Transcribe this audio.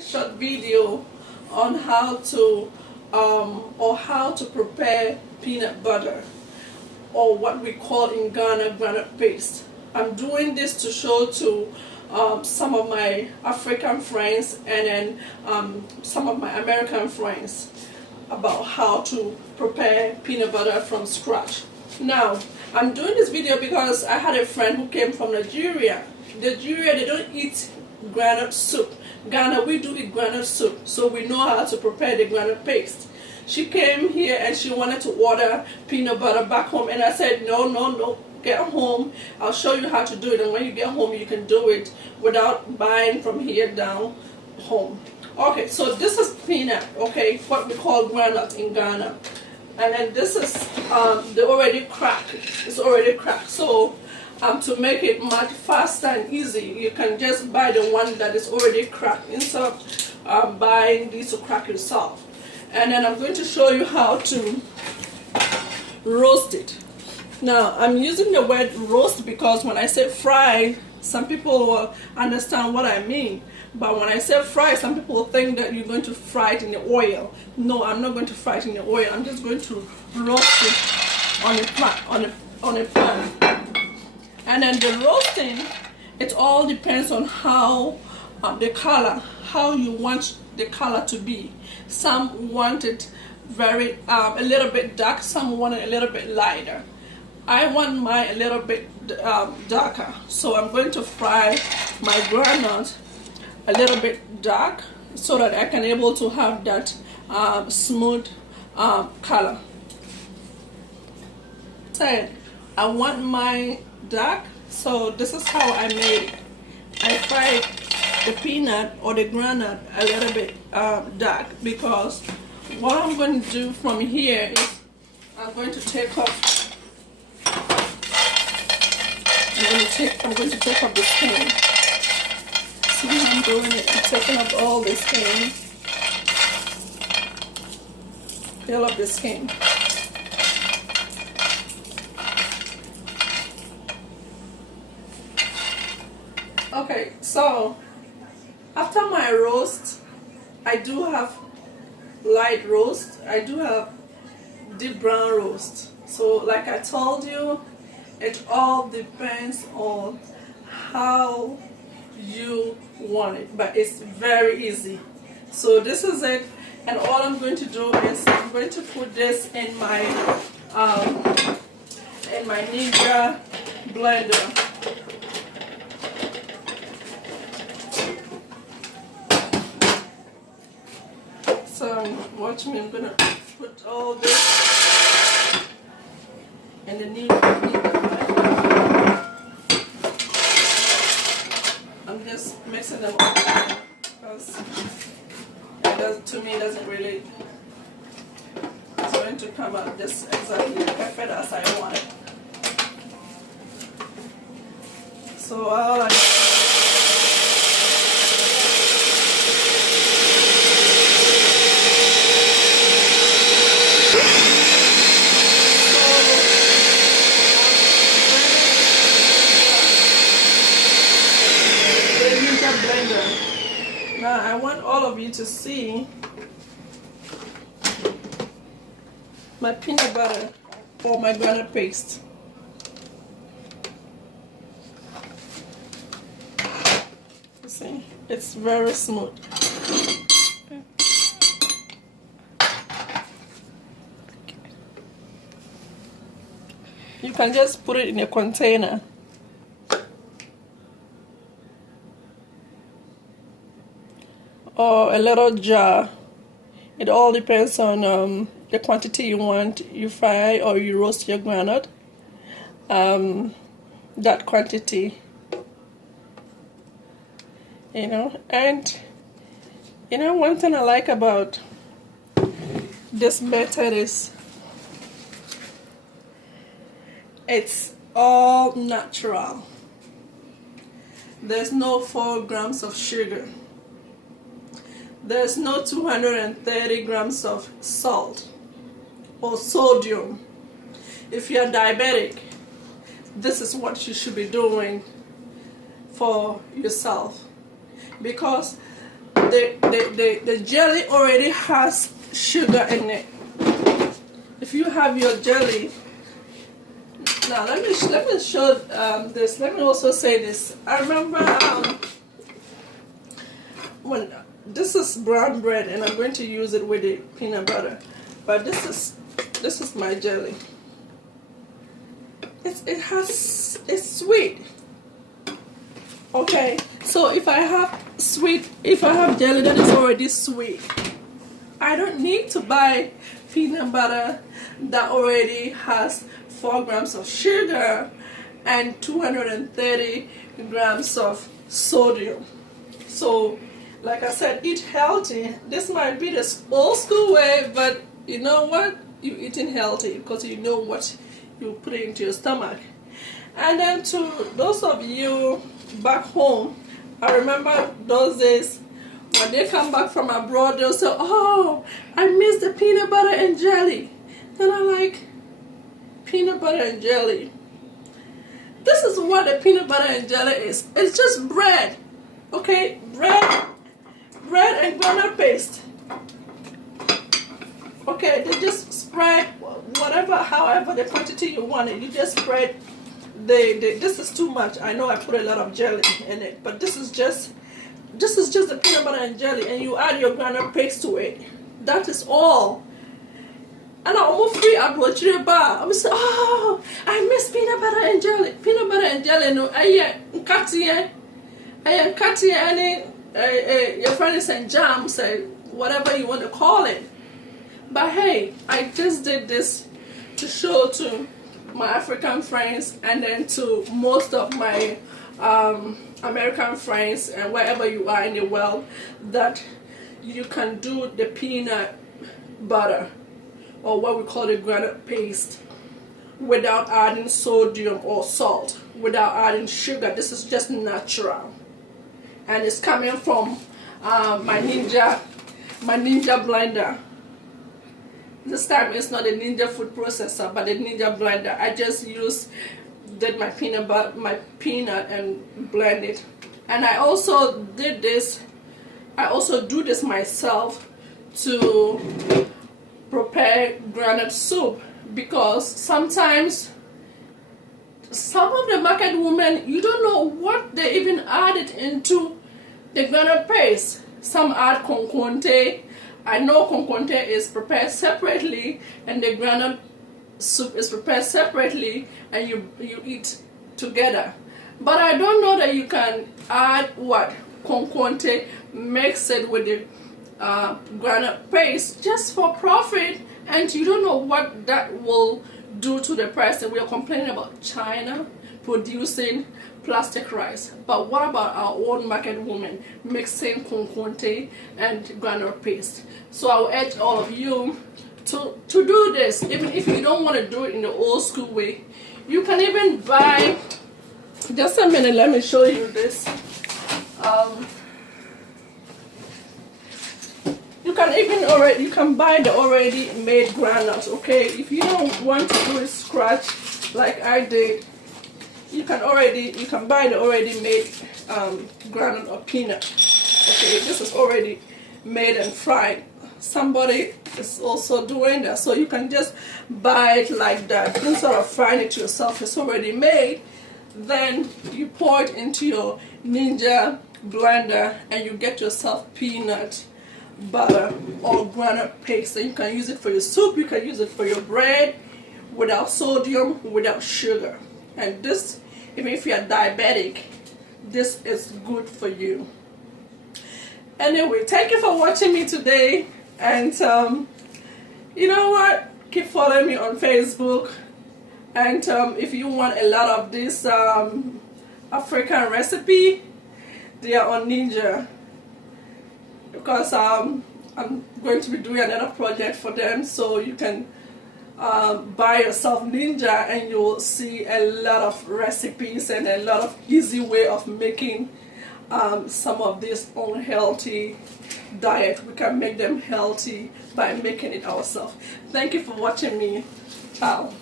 Short video on how to prepare peanut butter, or what we call in Ghana granite paste. I'm doing this to show to some of my African friends and then some of my American friends about how to prepare peanut butter from scratch. Now, I'm doing this video because I had a friend who came from Nigeria. Nigeria, they don't eat granite soup. Ghana, we do eat granite soup, so we know how to prepare the granite paste. She came here and she wanted to order peanut butter back home, and I said, no, get home, I'll show you how to do it, and when you get home you can do it without buying from here down home. Okay, so this is peanut, okay, what we call granite in Ghana. And then this is the already cracked. It's already cracked. So to make it much faster and easy, you can just buy the one that is already cracked instead of buying these to crack yourself. And then I'm going to show you how to roast it. Now, I'm using the word roast because when I say fry, some people will understand what I mean. But when I say fry, some people think that you're going to fry it in the oil. No, I'm not going to fry it in the oil. I'm just going to roast it on a pan. And then the roasting, it all depends on how the color, how you want the color to be. Some want it very a little bit dark. Some want it a little bit lighter. I want mine a little bit darker, so I'm going to fry my granite a little bit dark so that I can able to have that smooth color. So I want mine dark, so this is how I made it. I fried the peanut or the granite a little bit dark, because what I'm going to do from here is I'm going to take off the skin. See how I'm doing it? I'm taking off all the skin. Peel up the skin. Okay, so after my roast, I do have light roast. I do have deep brown roast. So like I told you, it all depends on how you want it, but it's very easy. So this is it, and all I'm going to do is I'm going to put this in my Ninja blender. So watch me, I'm gonna put all this in the Ninja blender. I'm just mixing them all because to me it doesn't really, it's going to come out just exactly perfect as I want it. So all I blender. Now I want all of you to see my peanut butter or my granite paste. You see, it's very smooth. You can just put it in a container. Or a little jar. It all depends on the quantity you want. You fry or you roast your granite. That quantity, and one thing I like about this method is it's all natural. There's no 4 grams of sugar. There's no 230 grams of salt or sodium. If you're diabetic, this is what you should be doing for yourself, because the jelly already has sugar in it. If you have your jelly, now let me show this. Let me also say this. I remember when this is brown bread, and I'm going to use it with the peanut butter. But this is my jelly. It's sweet. Okay, so if I have jelly that is already sweet, I don't need to buy peanut butter that already has 4 grams of sugar and 230 grams of sodium. So, like I said, eat healthy. This might be the old school way, but you know what? You're eating healthy because you know what you put into your stomach. And then to those of you back home, I remember those days when they come back from abroad, they'll say, oh, I miss the peanut butter and jelly. Then I'm like, peanut butter and jelly? This is what the peanut butter and jelly is. It's just bread. Okay, bread and ground paste. Okay, they just spread whatever, however the quantity you want it. You just spread this is too much. I know I put a lot of jelly in it, but this is just the peanut butter and jelly, and you add your ground paste to it. That is all. And I'm almost free at the bar. I'm saying, oh, I miss peanut butter and jelly. Peanut butter and jelly, no, I any your friend is saying jam, say whatever you want to call it. But hey, I just did this to show to my African friends and then to most of my American friends and wherever you are in the world that you can do the peanut butter, or what we call the ground paste, without adding sodium or salt, without adding sugar. This is just natural, and it's coming from my Ninja blender. This time it's not a Ninja food processor, but a Ninja blender. I just did my peanut and blend it. And I also did this. I also do this myself to prepare granite soup, because sometimes some of the market women, you don't know what they even added into the granite paste. Some add conconte. I know conconte is prepared separately, and the granite soup is prepared separately, and you eat together. But I don't know that you can add conconte, mix it with the granite paste just for profit, and you don't know what that will do to the price. And we are complaining about China producing plastic rice, but what about our own market women mixing conconte and granite paste? So I will urge all of you to do this. Even if you don't want to do it in the old school way, you can even buy, just a minute, let me show you this. You can buy the already made granules. Okay, if you don't want to do it scratch like I did, you can buy the already made granule or peanut. Okay, this is already made and fried. Somebody is also doing that, so you can just buy it like that instead of frying it yourself. It's already made. Then you pour it into your Ninja blender and you get yourself peanut butter or granite paste. And you can use it for your soup, you can use it for your bread, without sodium, without sugar. And this, even if you're diabetic, this is good for you. Anyway, thank you for watching me today. And you know what? Keep following me on Facebook. And if you want a lot of this African recipe, they are on Ninja. Because I'm going to be doing another project for them, so you can buy yourself Ninja and you'll see a lot of recipes and a lot of easy way of making some of this unhealthy diet. We can make them healthy by making it ourselves. Thank you for watching me. Ciao.